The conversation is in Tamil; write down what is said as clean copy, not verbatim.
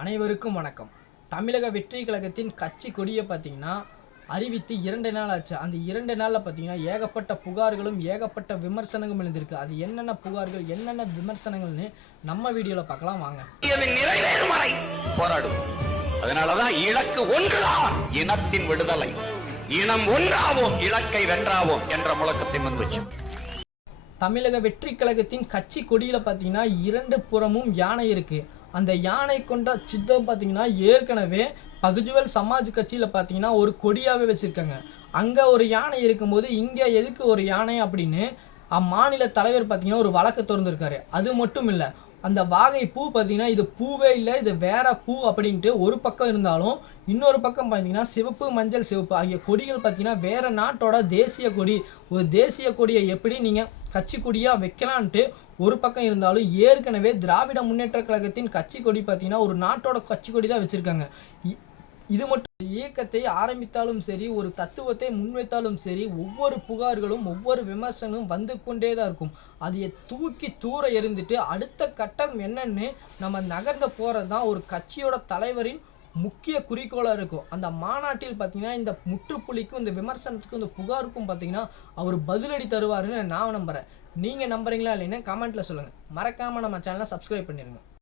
அனைவருக்கும் வணக்கம். தமிழக வெற்றி கழகத்தின் கட்சி கொடியை பார்த்தீங்கன்னா அறிவித்து 2 நாள் ஆச்சு. அந்த 2 நாளில் பார்த்தீங்கன்னா ஏகப்பட்ட புகார்களும் ஏகப்பட்ட விமர்சனங்களும் எழுந்திருக்கு. அது என்னென்ன புகார்கள், என்னென்ன விமர்சனங்கள்னு நம்ம வீடியோவில் பார்க்கலாம் வாங்க. நிறைவேறும் வரை போராடுவோம். அதனாலதான் இலக்கு ஒன்றுதான், இனத்தின் விடுதலை. இனம் ஒன்றாவோம், இலக்கை வென்றாவோம் என்ற முழக்கத்தை முன்வச்சோம். தமிழக வெற்றி கழகத்தின் கட்சி கொடியில் பார்த்தீங்கன்னா 2 புறமும் யானை இருக்கு. அந்த யானை கொண்ட சித்தம் பார்த்தீங்கன்னா ஏற்கனவே பகுஜுவல் சமாஜ் கட்சியில் பார்த்தீங்கன்னா ஒரு கொடியாகவே வச்சுருக்காங்க. அங்கே ஒரு யானை இருக்கும்போது இங்கே எதுக்கு ஒரு யானை அப்படின்னு அம்மாநில தலைவர் பார்த்தீங்கன்னா ஒரு வழக்கு திறந்துருக்காரு. அது மட்டும் இல்லை, அந்த வாகை பூ பார்த்தீங்கன்னா இது பூவே இல்லை, இது வேற பூ அப்படின்ட்டு ஒரு பக்கம் இருந்தாலும் இன்னொரு பக்கம் பார்த்தீங்கன்னா சிவப்பு, மஞ்சள், சிவப்பு ஆகிய கொடிகள் பார்த்தீங்கன்னா வேற நாட்டோட தேசிய கொடி. ஒரு தேசிய கொடியை எப்படி நீங்கள் கட்சி கொடியாக வைக்கலான்ட்டு ஒரு பக்கம் இருந்தாலும் ஏற்கனவே திராவிட முன்னேற்ற கழகத்தின் கட்சி கொடி பார்த்தீங்கன்னா ஒரு நாட்டோட கட்சி கொடி தான் வச்சுருக்காங்க. இது மட்டும் இயக்கத்தை ஆரம்பித்தாலும் சரி, ஒரு தத்துவத்தை முன்வைத்தாலும் சரி, ஒவ்வொரு புகார்களும் ஒவ்வொரு விமர்சனமும் வந்து கொண்டே தான் இருக்கும். அதை தூக்கி தூர எறிந்துட்டு அடுத்த கட்டம் என்னன்னு நம்ம நகர்ந்து போகிறது தான் ஒரு கட்சியோட தலைவரின் முக்கிய குறிக்கோளாக இருக்கும். அந்த மாநாட்டில் பார்த்தீங்கன்னா இந்த முற்றுப்புள்ளிக்கும் இந்த விமர்சனத்துக்கும் இந்த புகாருக்கும் பார்த்தீங்கன்னா அவர் பதிலடி தருவாருன்னு நான் நம்புகிறேன். நீங்கள் நம்புறீங்களா இல்லைன்னா கமெண்ட்டில் சொல்லுங்கள். மறக்காமல் நம்ம சேனலை சப்ஸ்கிரைப் பண்ணிடுங்க.